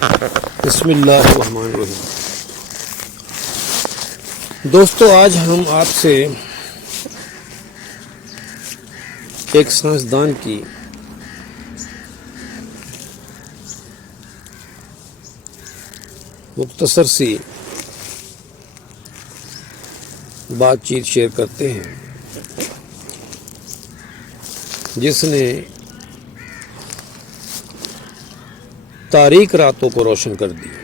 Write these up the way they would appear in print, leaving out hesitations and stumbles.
بسم اللہ الرحمن الرحیم۔ دوستو، آج ہم آپ سے ایک سائنسدان کی مختصر سی بات چیت شیئر کرتے ہیں، جس نے تاریک راتوں کو روشن کر دیا۔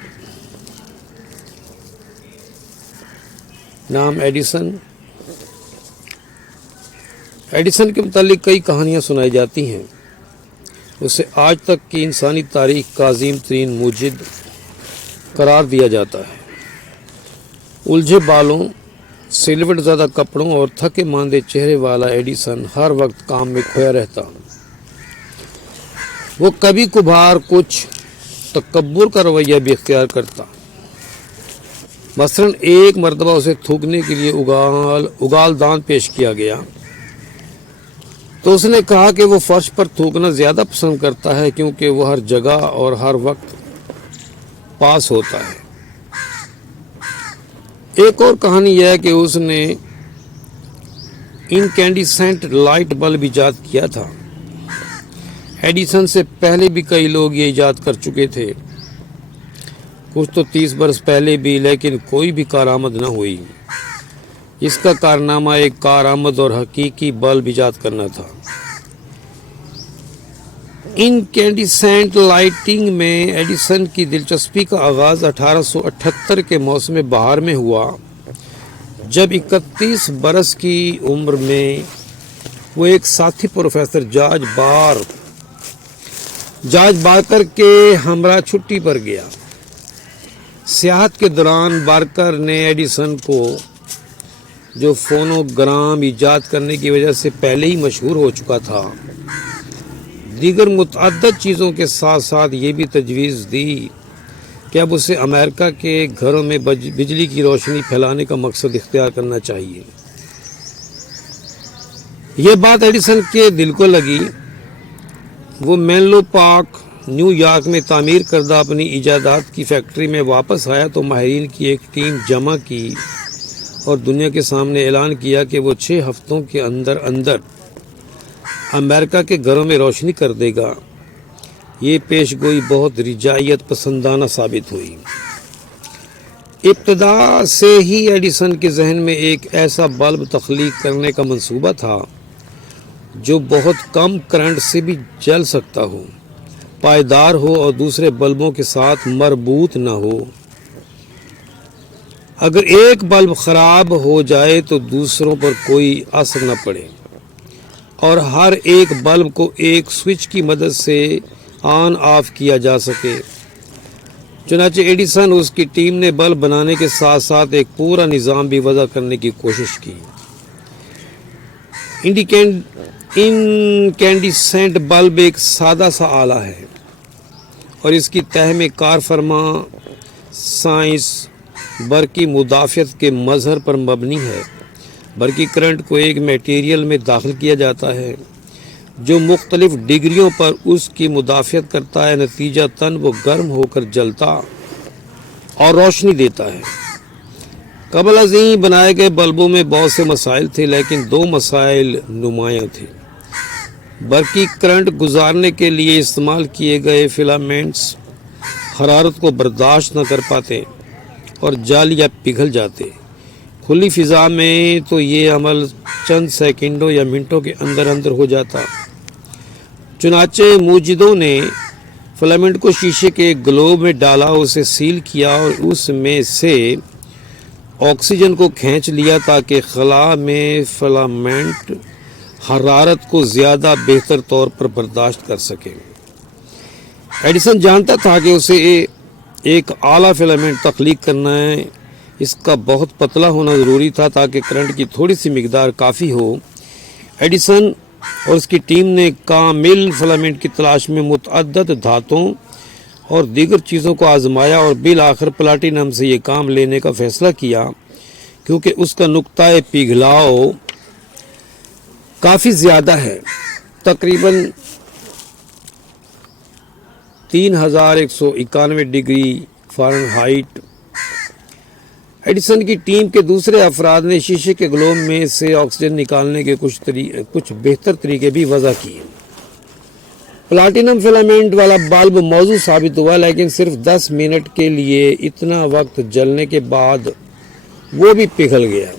نام ایڈیسن کے متعلق کئی کہانیاں سنائی جاتی ہیں۔ اسے آج تک کی انسانی تاریخ کا عظیم ترین موجد قرار دیا جاتا ہے۔ الجھے بالوں، سلوٹ زدہ کپڑوں اور تھکے ماندے چہرے والا ایڈیسن ہر وقت کام میں کھویا رہتا۔ وہ کبھی کبھار کچھ تکبر کا رویہ بھی اختیار کرتا۔ مثلاً ایک مرتبہ اسے تھوکنے کے لیے اگال دان پیش کیا گیا تو اس نے کہا کہ وہ فرش پر تھوکنا زیادہ پسند کرتا ہے کیونکہ وہ ہر جگہ اور ہر وقت پاس ہوتا ہے۔ ایک اور کہانی یہ ہے کہ اس نے انکینڈیسنٹ لائٹ بلب ایجاد کیا تھا۔ ایڈیسن سے پہلے بھی کئی لوگ یہ ایجاد کر چکے تھے، کچھ تو 30 برس پہلے بھی، لیکن کوئی بھی کارآمد نہ ہوئی۔ اس کا کارنامہ ایک کارآمد اور حقیقی بلب ایجاد کرنا تھا۔ انکینڈیسنٹ لائٹنگ میں ایڈیسن کی دلچسپی کا آغاز 1878 کے موسم بہار میں ہوا، جب 31 برس کی عمر میں وہ ایک ساتھی پروفیسر جارج بارکر کے ہمراہ چھٹی پر گیا۔ سیاحت کے دوران بارکر نے ایڈیسن کو، جو فونوگرام ایجاد کرنے کی وجہ سے پہلے ہی مشہور ہو چکا تھا، دیگر متعدد چیزوں کے ساتھ ساتھ یہ بھی تجویز دی کہ اب اسے امریکہ کے گھروں میں بجلی کی روشنی پھیلانے کا مقصد اختیار کرنا چاہیے۔ یہ بات ایڈیسن کے دل کو لگی۔ وہ مینلو پارک، نیو یارک میں تعمیر کردہ اپنی ایجادات کی فیکٹری میں واپس آیا تو ماہرین کی ایک ٹیم جمع کی اور دنیا کے سامنے اعلان کیا کہ وہ 6 ہفتوں کے اندر امریکہ کے گھروں میں روشنی کر دے گا۔ یہ پیش گوئی بہت رجاعیت پسندانہ ثابت ہوئی۔ ابتدا سے ہی ایڈیسن کے ذہن میں ایک ایسا بلب تخلیق کرنے کا منصوبہ تھا جو بہت کم کرنٹ سے بھی جل سکتا ہو، پائیدار ہو اور دوسرے بلبوں کے ساتھ مربوط نہ ہو۔ اگر ایک بلب خراب ہو جائے تو دوسروں پر کوئی اثر نہ پڑے اور ہر ایک بلب کو ایک سوئچ کی مدد سے آن آف کیا جا سکے۔ چنانچہ ایڈیسن اور اس کی ٹیم نے بلب بنانے کے ساتھ ساتھ ایک پورا نظام بھی وضع کرنے کی کوشش کی۔ انکینڈیسنٹ بلب ایک سادہ سا آلہ ہے اور اس کی تہ میں کار فرما سائنس برقی مدافعت کے مظہر پر مبنی ہے۔ برقی کرنٹ کو ایک میٹیریل میں داخل کیا جاتا ہے جو مختلف ڈگریوں پر اس کی مدافعت کرتا ہے، نتیجتاً وہ گرم ہو کر جلتا اور روشنی دیتا ہے۔ قبل ازیں بنائے گئے بلبوں میں بہت سے مسائل تھے، لیکن 2 مسائل نمایاں تھے۔ برقی کرنٹ گزارنے کے لیے استعمال کیے گئے فلامنٹس حرارت کو برداشت نہ کر پاتے اور جل یا پگھل جاتے۔ کھلی فضا میں تو یہ عمل چند سیکنڈوں یا منٹوں کے اندر ہو جاتا۔ چنانچہ موجدوں نے فلامنٹ کو شیشے کے گلوب میں ڈالا، اسے سیل کیا اور اس میں سے آکسیجن کو کھینچ لیا تاکہ خلا میں فلامنٹ حرارت کو زیادہ بہتر طور پر برداشت کر سکے۔ ایڈیسن جانتا تھا کہ اسے ایک اعلیٰ فلامنٹ تخلیق کرنا ہے۔ اس کا بہت پتلا ہونا ضروری تھا تاکہ کرنٹ کی تھوڑی سی مقدار کافی ہو۔ ایڈیسن اور اس کی ٹیم نے کامل فلامنٹ کی تلاش میں متعدد دھاتوں اور دیگر چیزوں کو آزمایا اور بالآخر پلاٹینم سے یہ کام لینے کا فیصلہ کیا کیونکہ اس کا نقطۂ پگھلاؤ کافی زیادہ ہے، تقریباً 3191 डिग्री फ़ारेनहाइट। एडिसन की टीम के दूसरे अफराद ने शीशे के ग्लोब में से ऑक्सीजन निकालने के कुछ बेहतर तरीके भी वज़ा किए। प्लाटिनम फिलामेंट वाला बल्ब मौजूद साबित हुआ, लेकिन सिर्फ 10 मिनट के लिए। इतना वक्त जलने के बाद वो भी पिघल गया।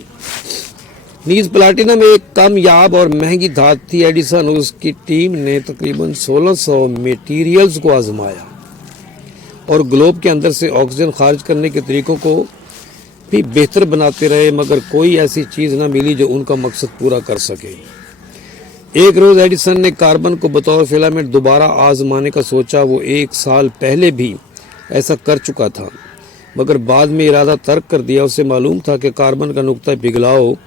नीज प्लाटिनम एक कामयाब और महंगी धातु थी। एडिसन और उसकी टीम ने तकरीबन 1600 मटेरियल्स को आजमाया और ग्लोब के अंदर से ऑक्सीजन खारिज करने के तरीकों को भी बेहतर बनाते रहे, मगर कोई ऐसी चीज़ न मिली जो उनका मकसद पूरा कर सके। एक रोज़ एडिसन ने कार्बन को बतौर फिलामेंट दोबारा आजमाने का सोचा। वो 1 साल पहले भी ऐसा कर चुका था, मगर बाद में इरादा तर्क कर दिया। उसे मालूम था कि कार्बन का नुक्ता पिघलाव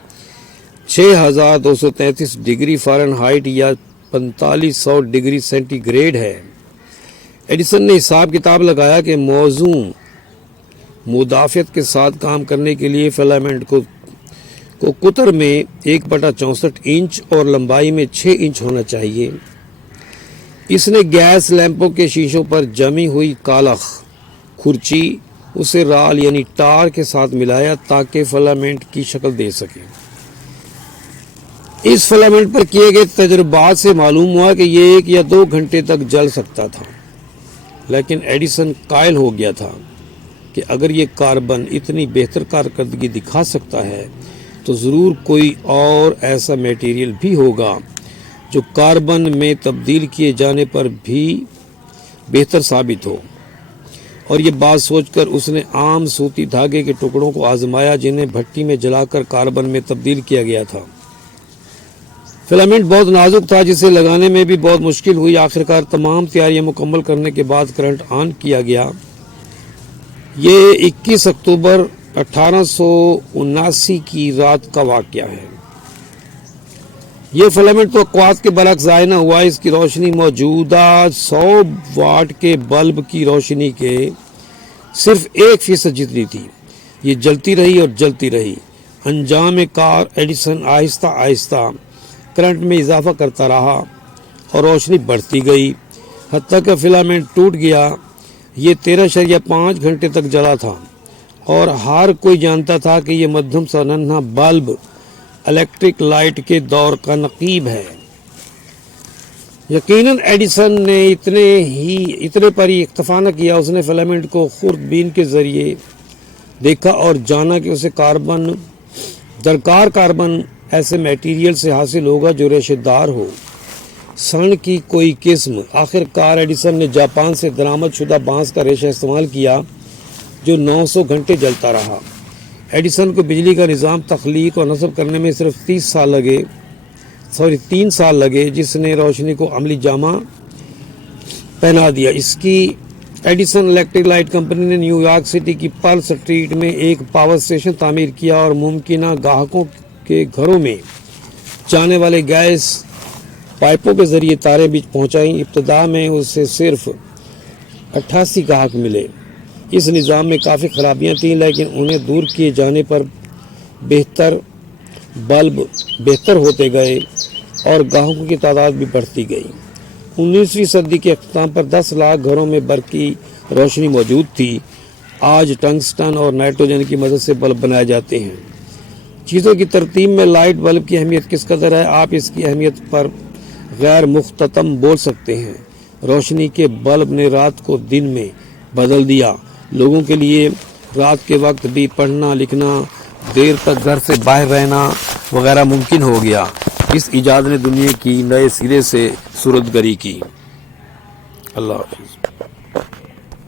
6233 डिग्री फ़ारेनहाइट या 4500 डिग्री सेंटीग्रेड है। एडिसन ने हिसाब किताब लगाया कि मौजू मुदाफ़ियत के साथ काम करने के लिए फिलामेंट को कुतर में 1/64 इंच और लंबाई में 6 इंच होना चाहिए। इसने गैस लैंपों के शीशों पर जमी हुई कालख खुर्ची उसे राल यानी टार के साथ मिलाया ताकि फिलामेंट की शक्ल दे सके। इस फिलामेंट पर किए गए तजुर्बात से मालूम हुआ कि ये 1 या 2 घंटे तक जल सकता था, लेकिन एडिसन कायल हो गया था कि अगर ये कार्बन इतनी बेहतर कारकर्दगी दिखा सकता है तो ज़रूर कोई और ऐसा मटेरियल भी होगा जो कार्बन में तब्दील किए जाने पर भी बेहतर साबित हो। और ये बात सोचकर उसने आम सूती धागे के टुकड़ों को आजमाया जिन्हें भट्टी में जलाकर कार्बन में तब्दील किया गया था। फिलामेंट बहुत नाजुक था जिसे लगाने में भी बहुत मुश्किल हुई। आखिरकार तमाम तैयारियां मुकम्मल करने के बाद करंट ऑन किया गया। ये 21 अक्टूबर 1879 की रात का वाक़या है। ये फिलामेंट तो क़्वात के बरक्स ज़ाया न हुआ। इसकी रोशनी मौजूदा 100 वाट के बल्ब की रोशनी के सिर्फ 1% जितनी थी। ये जलती रही और जलती रही। अंजाम car Edison Aahista Aahista current में इजाफा करता रहा और रोशनी बढ़ती गई, हत्ता कि फिलामेंट टूट गया। ये 13.5 घंटे तक जला था और हर कोई जानता था कि ये मध्यम सा नन्हा बल्ब इलेक्ट्रिक लाइट के दौर का नकीब है। यकीनन एडिसन ने इतने पर ही इक्तफा न किया। उसने फिलामेंट को खुर्दबीन के जरिए देखा और जाना कि उसे कार्बन ऐसे मटेरियल से हासिल होगा जो रेशेदार हो, सन की कोई किस्म। आखिरकार एडिसन ने जापान से दरामद शुदा बांस का रेशा इस्तेमाल किया जो 900 घंटे जलता रहा। एडिसन को बिजली का निज़ाम तख्लीक और नस्ब करने में सिर्फ 3 साल लगे, जिसने रोशनी को अमली जामा पहना दिया। इसकी एडिसन इलेक्ट्रिक लाइट कंपनी ने न्यूयॉर्क सिटी की पर्ल स्ट्रीट में एक पावर स्टेशन तामीर किया और मुमकिना ग्राहकों के घरों में जाने वाले गैस पाइपों के जरिए तारें भी पहुंचाई। इब्तदा में उसे सिर्फ 88 ग्राहक मिले। इस निज़ाम में काफ़ी खराबियां थीं, लेकिन उन्हें दूर किए जाने पर बल्ब बेहतर होते गए और ग्राहकों की तादाद भी बढ़ती गई। 19वीं सदी के अख्ताम पर 10 लाख घरों में बरकी रोशनी मौजूद थी। आज टंगस्टन और नाइट्रोजन की मदद से बल्ब बनाए जाते हैं। चीज़ों की तरतीब में लाइट बल्ब की अहमियत किस कदर है, आप इसकी अहमियत पर गैर मुख्ततम बोल सकते हैं। रोशनी के बल्ब ने रात को दिन में बदल दिया। लोगों के लिए रात के वक्त भी पढ़ना लिखना, देर तक घर से बाहर रहना वगैरह मुमकिन हो गया। इस इजाद ने दुनिया की नए सिरे से सूरतगरी की। अल्लाह हाफ़िज़।